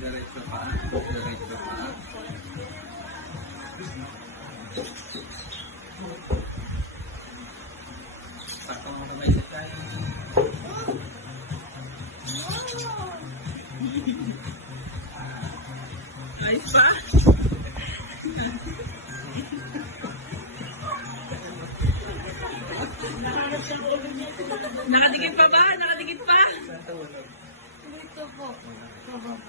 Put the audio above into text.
Diretso pa. Diretso pa. Sakto mo kamay sa tayo. Ayos pa? Nakadikit pa ba? Nakadikit pa? Ito po.